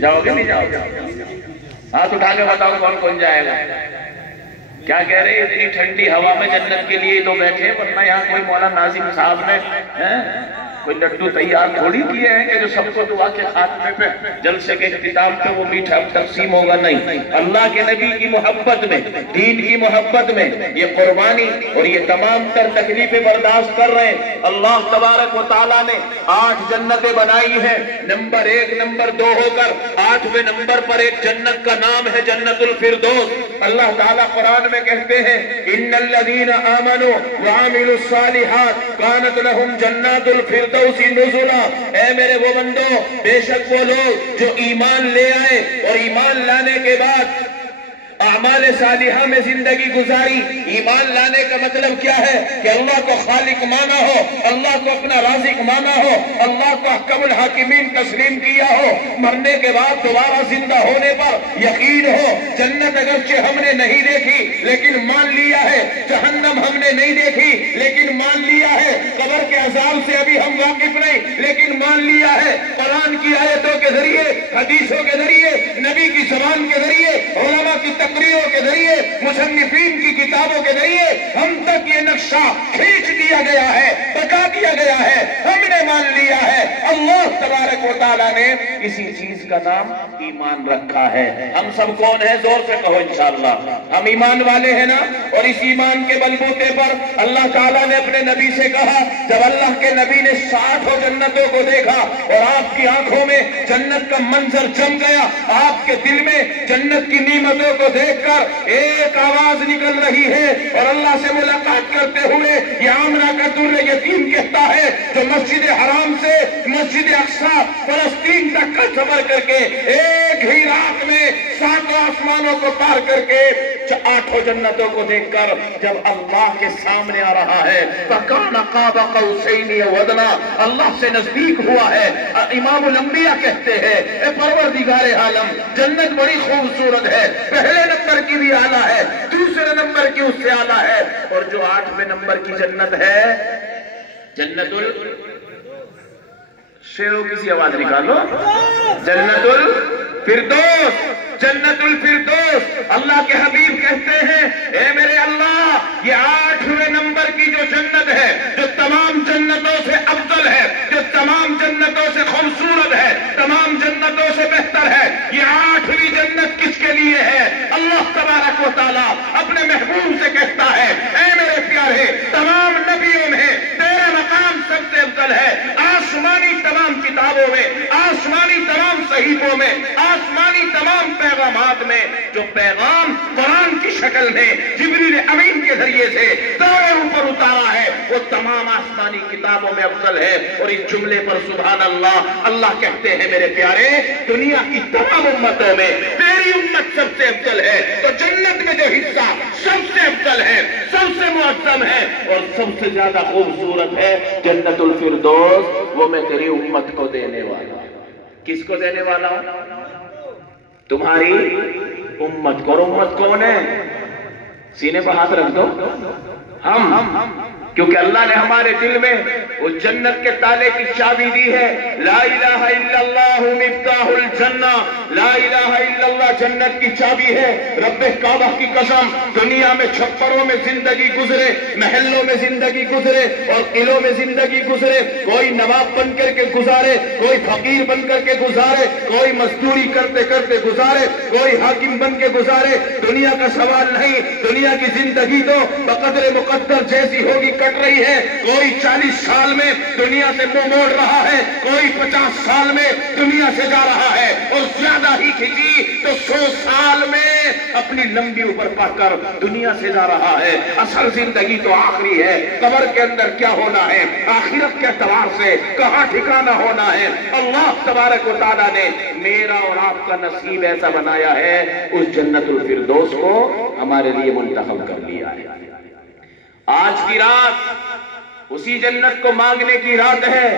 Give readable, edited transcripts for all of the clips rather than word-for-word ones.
جاؤ گے نہیں جاؤ گے؟ ہاتھ اٹھا کے بتاؤ کون کون جائے گا؟ کیا کہہ رہے اتنی ٹھنڈی ہوا میں جنت کے لیے تو بیٹھے، ورنہ یہاں کوئی مولانا ناظم صاحب نے کوئی لڈو تیار تھوڑی کیے ہیں کہ جو سب کو دعا کے خاتمے پہ جلسے کے اختتام پہ وہ میٹھا تقسیم ہوگا، نہیں۔ اللہ کے نبی کی محبت میں، دین کی محبت میں یہ قربانی اور یہ تمام تر تکلیفیں برداشت کر رہے ہیں۔ اللہ تبارک و تعالیٰ نے 8 جنتیں بنائی ہیں، نمبر 1 نمبر 2 ہو کر 8ویں نمبر پر ایک جنت کا نام ہے جنت الفردوس۔ اللہ تعالیٰ قرآن میں کہتے ہیں ان الذین آمنوا وعملوا الصالحات کانت لہم جنات الفردوس نزلا۔ اے میرے وہ بندو، بے شک وہ لوگ جو ایمان لے آئے اور ایمان لانے کے بعد اعمال صالحہ میں زندگی گزاری۔ ایمان لانے کا مطلب کیا ہے کہ اللہ کو خالق مانا ہو، اللہ کو اپنا رازق مانا ہو، اللہ کو احکم الحاکمین تسلیم کیا ہو، مرنے کے بعد دوبارہ زندہ ہونے پر یقین ہو۔ جنت اگرچہ ہم نے نہیں دیکھی لیکن مان لیا ہے، جہنم ہم نے نہیں دیکھی لیکن مان لیا ہے، قبر کے عذاب سے ابھی ہم واقف نہیں لیکن مان لیا ہے۔ قرآن کی آیتوں کے ذریعے، حدیثوں کے ذریعے، نبی کی زبان کے ذریعے، علماء کی تقریروں کے ذریعے، مصنفین کی کتابوں کے ذریعے ہم تک یہ نقشہ کھینچ دیا گیا ہے، بتا دیا گیا ہے، ہم نے مان لیا ہے۔ اللہ تبارک و تعالیٰ نے اسی چیز کا نام ایمان رکھا ہے۔ ہم سب کون ہیں؟ زور سے کہو انشاءاللہ ہم ایمان والے ہیں نا۔ اور اس ایمان کے بلبوتے پر اللہ تعالیٰ نے اپنے نبی سے کہا، جب اللہ کے نبی نے 60 جنتوں کو دیکھا اور آپ کی آنکھوں میں جنت کا منظر جم گیا، آپ کے دل میں جنت کی نعمتوں کو دیکھ کر ایک آواز نکل رہی ہے، اور اللہ سے ملاقات کرتے ہوئے یہ آمنہ کا در یتیم کہتا ہے جو مسجد حرام سے مسجد اقصی فلسطین تک کا سفر کر کے ایک ہی رات میں 7 آسمانوں کو پار کر کے 8 جنتوں کو دیکھ کر جب اللہ کے سامنے آ رہا ہے فَكَانَ قَابَ قَوْسَيْنِ أَوْ أَدْنَىٰ، اللہ سے نزدیک ہوا ہے۔ امام الانبیاء کہتے ہیں اے پروردگار عالم، جنت بڑی خوبصورت ہے، پہلے نمبر کی بھی اعلیٰ ہے، دوسرے نمبر کی اس سے اعلیٰ ہے، اور جو 8ویں نمبر کی جنت ہے جنت شیروں کسی آواز نکالو، جنت الفردوس، جنت الفردوس۔ اللہ کے حبیب کہتے ہیں اے میرے اللہ، یہ 8ویں نمبر کی جو جنت ہے، جو تمام جنتوں سے افضل ہے، جو تمام جنتوں سے خوبصورت ہے، تمام جنتوں سے بہتر ہے، یہ 8ویں جنت کس کے لیے ہے؟ اللہ تبارک و تعالیٰ اپنے محبوب سے کہتا ہے اے میرے پیارے، تمام نبیوں میں تیرا مقام سب سے افضل ہے۔ آسمانی تمام کتابوں میں، آسمانی تمام صحیفوں میں، آسمانی تمام پیغامات میں جو پیغام قرآن کی شکل میں جبریل امین کے ذریعے سے دائرے اوپر اتارا ہے، وہ تمام آسمانی کتابوں میں افضل ہے۔ اور اس جملے پر سبحان اللہ، اللہ کہتے ہیں میرے پیارے، دنیا کی تمام امتوں میں تیری امت سب سے افضل ہے، تو جنت میں جو حصہ سب سے افضل ہے، سب سے معظم ہے اور سب سے زیادہ خوبصورت ہے جنت الفردوس، وہ میں تیری امت کو دینے والا ہوں۔ کس کو دینے والا ہوں؟ تمہاری امت کو۔ اور امت کون ہے؟ سینے پر ہاتھ رکھ دو، ہم، کیونکہ اللہ نے ہمارے دل میں اس جنت کے تالے کی چابی دی ہے۔ لا الہ الا اللہ مفتاح الجنہ، لا الہ الا اللہ جنت کی چابی ہے۔ رب کعبہ کی قسم، دنیا میں چھپروں میں زندگی گزرے، محلوں میں زندگی گزرے اور قلعوں میں زندگی گزرے، کوئی نواب بن کر کے گزارے، کوئی فقیر بن کر کے گزارے، کوئی مزدوری کرتے کرتے گزارے، کوئی حاکم بن کے گزارے، دنیا کا سوال نہیں۔ دنیا کی زندگی تو بقدر مقدر جیسی ہوگی کٹ رہی ہے، کوئی 40 سال میں دنیا سے منہ موڑ رہا ہے، کوئی 50 سال میں دنیا سے جا رہا ہے، اور زیادہ ہی کھچی تو 100 سال میں اپنی لمبی اوپر پا کر دنیا سے جا رہا ہے۔ اصل زندگی تو آخری ہے، قبر کے اندر کیا ہونا ہے، آخرت کے اعتبار سے کہاں ٹھکانہ ہونا ہے۔ اللہ تبارک و تعالیٰ نے میرا اور آپ کا نصیب ایسا بنایا ہے، اس جنت الفردوس کو ہمارے لیے منتخب کر لیا ہے۔ آج کی رات اسی جنت کو مانگنے کی رات ہے،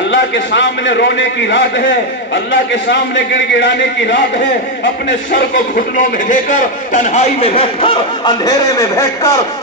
اللہ کے سامنے رونے کی رات ہے، اللہ کے سامنے گڑ گڑانے کی رات ہے، اپنے سر کو گھٹنوں میں دے کر تنہائی میں بیٹھ کر اندھیرے میں بیٹھ کر